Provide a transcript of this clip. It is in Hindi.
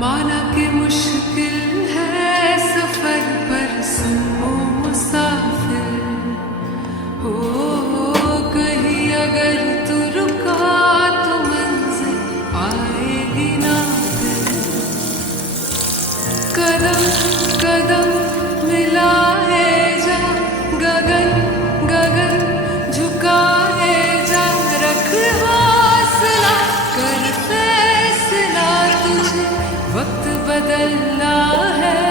माना कि मुश्किल है सफर पर सुन ओ मुसाफिर हो, कहीं अगर तू रुका तो मंजिल आएगी ना फिर। कदम कदम मिलाए जा, गगन गगन झुकाए जा, रख हौसला कर फैसला, तुझे वक्त बदलना है।